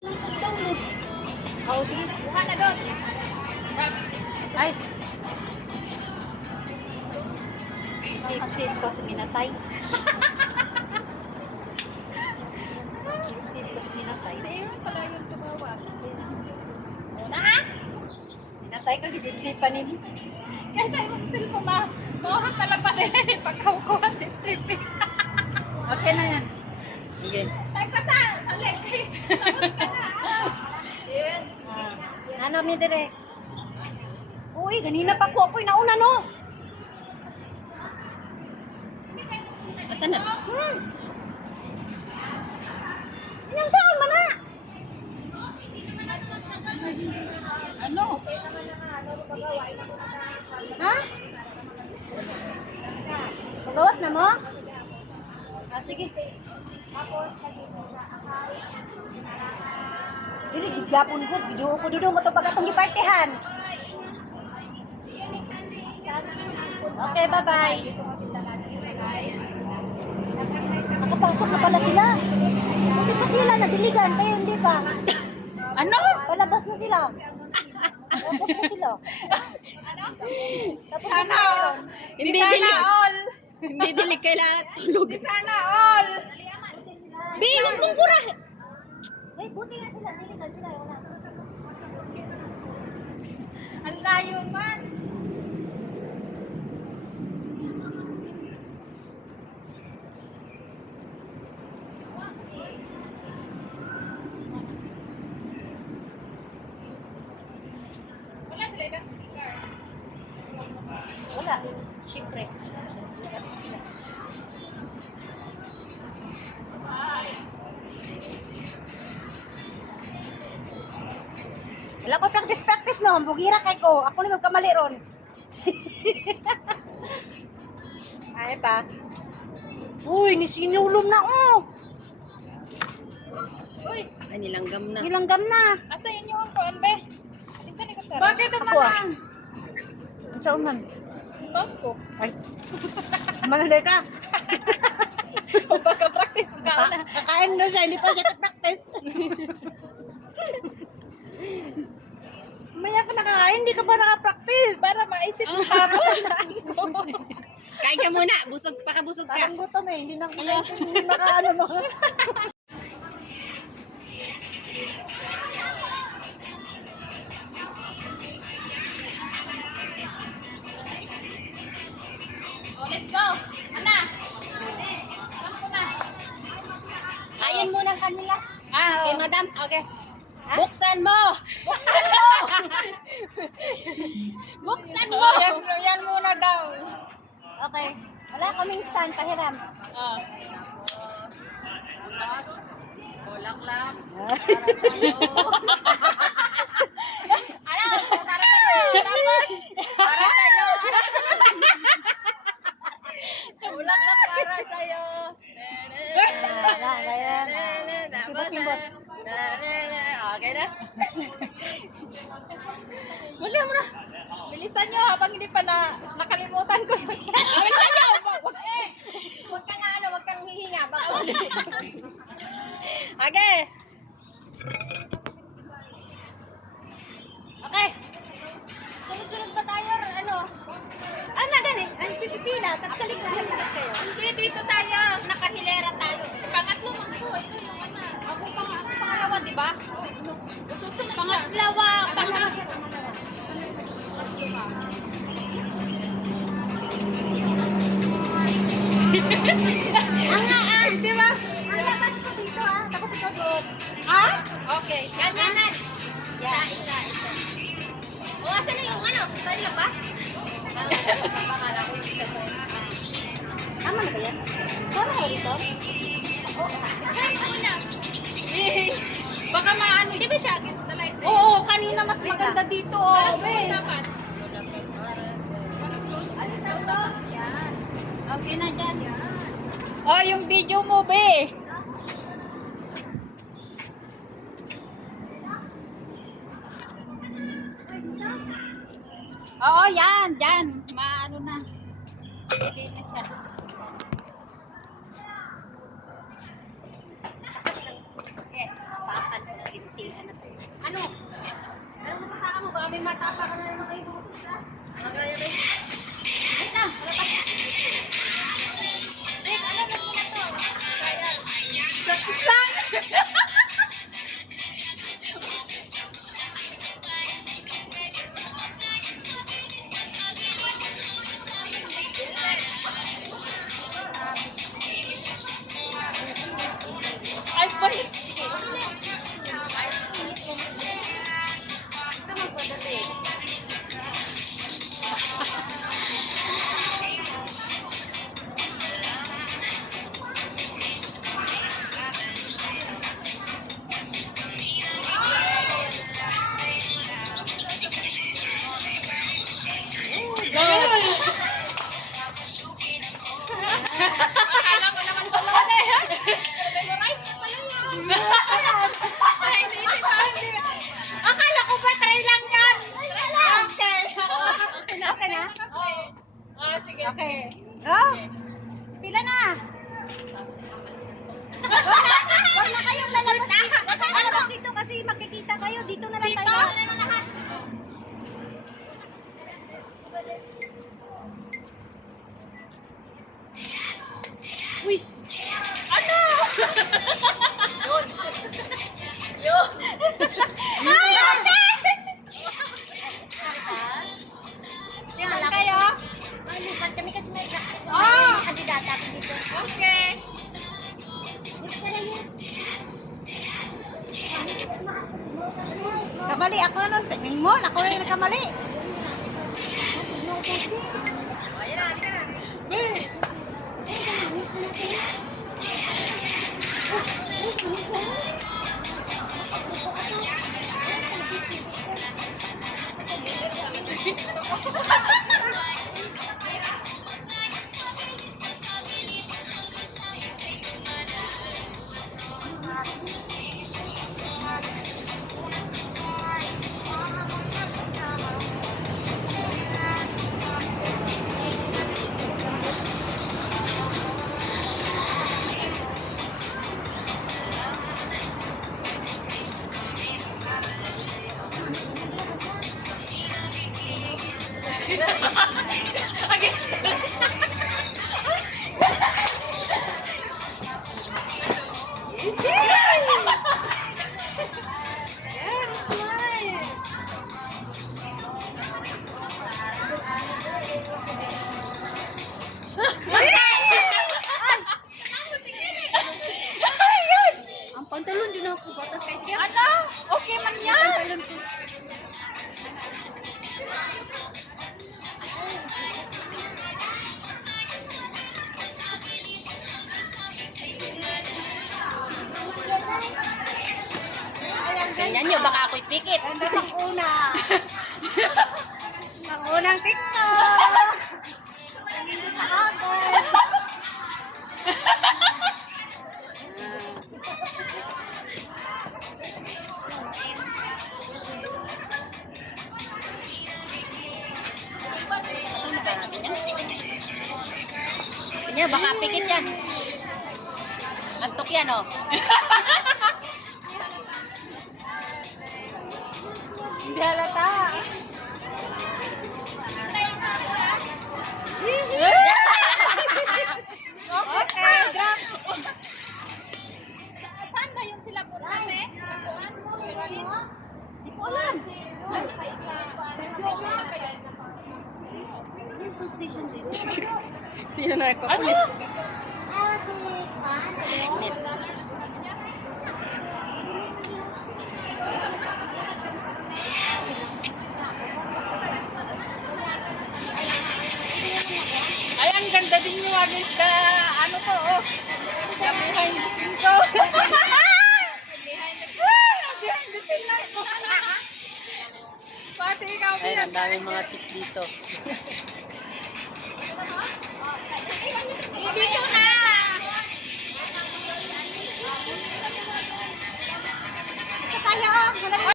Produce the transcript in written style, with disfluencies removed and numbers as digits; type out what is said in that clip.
Oh, sige. Buka na doon. Ay. Sip-sip ko sa minatay. Sip-sip ko sa minatay. Si Aaron pala yung tumawag. Una ha? Minatay ko, gisip-sipan ni. Kaya sa ibang cellphone mauhat na lang pala yung pagkakuha si Stevie. Okay na yan. Sige. Tayo ka sa leg. Tapos ka na. Yan. Nano mi dire. Uy, ganina pa ko ako'y nauna no. Asan na? Yang saan man na? Ano? Ha? Pagawas na mo? Ah, sige. Dili gigapon ko, video ko dudong ko to pagatong gipartihan. Okay, bye-bye. Nakapasok na pala sila. Hindi pa sila nadiligan, tayo hindi pa. Ano? Palabas na sila. Tapos na sila. Tapos na Sana sila. all. Hindi sana all. Hindi dili kailangan tulog. Sana all. Bi, huwag mong pura. Ay, buti nga sila. Diligan sila. Wala. Ang layo man. Wala sila ibang speaker. Wala. Siyempre. Wala ko practice no. Bugira kay ko. Ako na magkamali ron. Ay pa. Uy, nisinulom na oh. Uy, Ay, nilanggam na. Nilanggam na. asa inyo ang kuan be? Kinsa ni ko sa? Bakit naman? Ang saan man? Bako. Ay. Manalay ka. O baka practice ka na. Kakain daw siya. Hindi pa siya practice. Maya ka nakakain. Hindi ka pa nakapractice. Para maisip mo hapon na ako. Kain ka muna. Busog, pakabusog ka. Parang gutom eh. Hindi na hindi nakaano mo. Oh, let's go. Ana. Ano na? Ayon muna kanila. Ah, Okay, madam. Okay. Buksan mo! buksan mo. Yan muna daw. Okay. Wala kaming stand. Pahiram. Oh. Kulang lang. Para sa'yo. Ano? Para sa'yo. Tapos, para sa'yo. Ano kasunod? Ulak lang para sa'yo. Wala. Kaya na. Timbot-timbot. Okay na? Muna muna. Bilisan nyo habang hindi pa nakalimutan ko yung step. Bilisan nyo! Huwag kang ano, huwag kang hihinga. Baka Okay. Okay. Sunod-sunod ba tayo? Ano? Ano gani? Ang pipipila. Tapsalikod kayo. Hindi, dito tayo. Nakahilera tayo. Pangatlo man ko. Ito yung ano. Ako pangalawa, di ba? Susunod pangalawa. Di ba? Ang labas ko dito ah. Tapos ikaw doon. Ha? Okay. Ganyanan. Isa. O, asan na yung ano? Saan lang ba? Akala ko yung isa pa yun. Tama na ba yan? Tama na dito? Siya muna. Baka maano. Di ba siya against the light? Oo, kanina mas maganda dito. Oh, Okay. Dapat. Yan. Okay na dyan. Oh, yung video mo, be. Oo, yan. Maano na. Okay na siya. Pakan na rin. Ano tayo? Ano? Ano napataka mo? Baka may matapa ka na naman kayo bukas ha? Magaya rin. Wait lang. Wait, alam mo na to. Kaya. Practice lang. Ay, balik. Sige. Ito magpadali. Akala ko naman pala na eh. Memorize na pala yan. Ay, naisip ko. Akala ko ba try lang yan? Okay. Okay na? Ah, sige. Okay. Oh! Pila na? Wag na kayong lalabas dito. Wag kayong lalabas dito kasi magkikita kayo. Dito na lang tayo. Uy! Ano? Yun. Ay, ate! Yan kayo? Malipat kami kasi may Ah! kandidata dito. Okay. Kamali ako nun. Tingin mo, ako rin nagkamali. Uy! Ang pantalon din ako batas kay Skip. Ano? Okay man yan. Pantalon ko. Ganyan nyo, baka ako'y pikit. Ganda pang una. Pang unang TikTok. Nandito sa hapon. Kanya, baka pikit yan. Antok yan, oh. Hindi halata. Okay, drops. Saan ba yun sila po kami? Hindi ko alam. Station na kayo. Yung station din. Sino na nagpapulis? Ay, ang ganda din yung agad na ano ko, oh. The behind the scene ko. Behind the scene lang ko. Pati ikaw, Ayun, ang daming mga chicks dito. dito na. Ito tayo, oh.